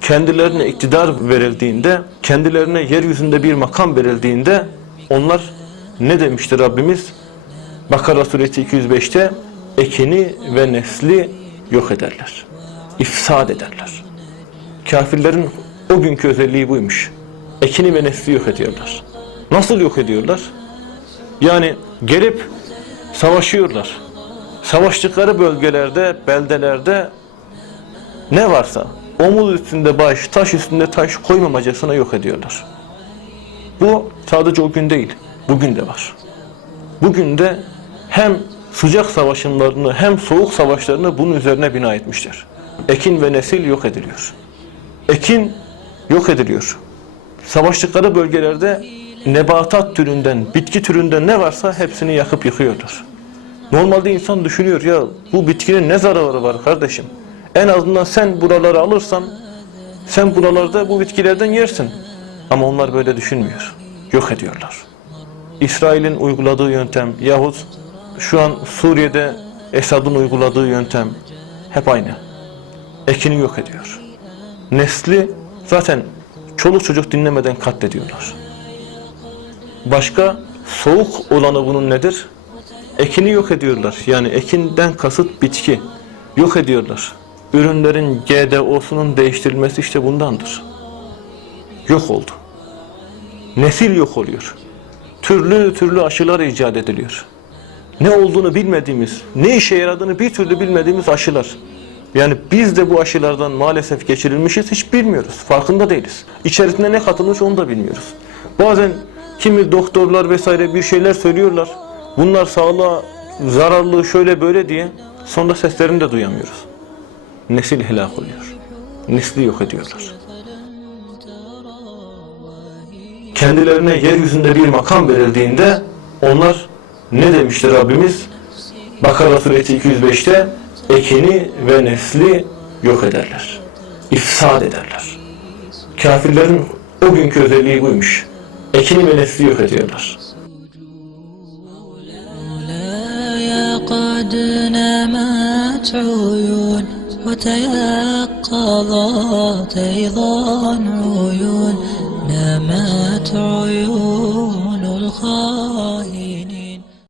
Kendilerine iktidar verildiğinde, kendilerine yeryüzünde bir makam verildiğinde onlar ne demişti Rabbimiz? Bakara suresi 205'te ekini ve nesli yok ederler. İfsad ederler. Kafirlerin o günkü özelliği buymuş. Ekini ve nesli yok ediyorlar. Nasıl yok ediyorlar? Yani gelip savaşıyorlar. Savaştıkları bölgelerde, beldelerde ne varsa omuz üstünde baş, taş üstünde taş koymamacasına yok ediyorlar. Bu sadece o gün değil, bugün de var. Bugün de hem sıcak savaşımlarını hem soğuk savaşlarını bunun üzerine bina etmişler. Ekin ve nesil yok ediliyor. Ekin yok ediliyor. Savaştıkları bölgelerde nebatat türünden, bitki türünden ne varsa hepsini yakıp yıkıyorlar. Normalde insan düşünüyor ya bu bitkinin ne zararı var kardeşim? En azından sen buraları alırsan sen buralarda bu bitkilerden yersin. Ama onlar böyle düşünmüyor. Yok ediyorlar. İsrail'in uyguladığı yöntem yahut şu an Suriye'de Esad'ın uyguladığı yöntem hep aynı. Ekini yok ediyor. Nesli zaten çoluk çocuk dinlemeden katlediyorlar. Başka soğuk olanı bunun nedir? Ekini yok ediyorlar. Yani ekinden kasıt bitki. Yok ediyorlar. Ürünlerin GDO'sunun değiştirilmesi işte bundandır. Yok oldu. Nesil yok oluyor. Türlü türlü aşılar icat ediliyor. Ne olduğunu bilmediğimiz, ne işe yaradığını bir türlü bilmediğimiz aşılar. Yani biz de bu aşılardan maalesef geçirilmişiz hiç bilmiyoruz. Farkında değiliz. İçerisinde ne katılmış onu da bilmiyoruz. Bazen kimi doktorlar vesaire bir şeyler söylüyorlar. Bunlar sağlığa zararlı şöyle böyle diye sonra seslerini de duyamıyoruz Nesil helak oluyor. Nesli yok ediyorlar. Kendilerine yeryüzünde bir makam verildiğinde onlar ne demişti Rabbimiz? Bakara suresi 205'te ekini ve nesli yok ederler. İfsad ederler. Kafirlerin o günkü özelliği buymuş. Ekini ve nesli yok ediyorlar. مولاي قد نمت عيون وتيقظت أيضا عيوننا ما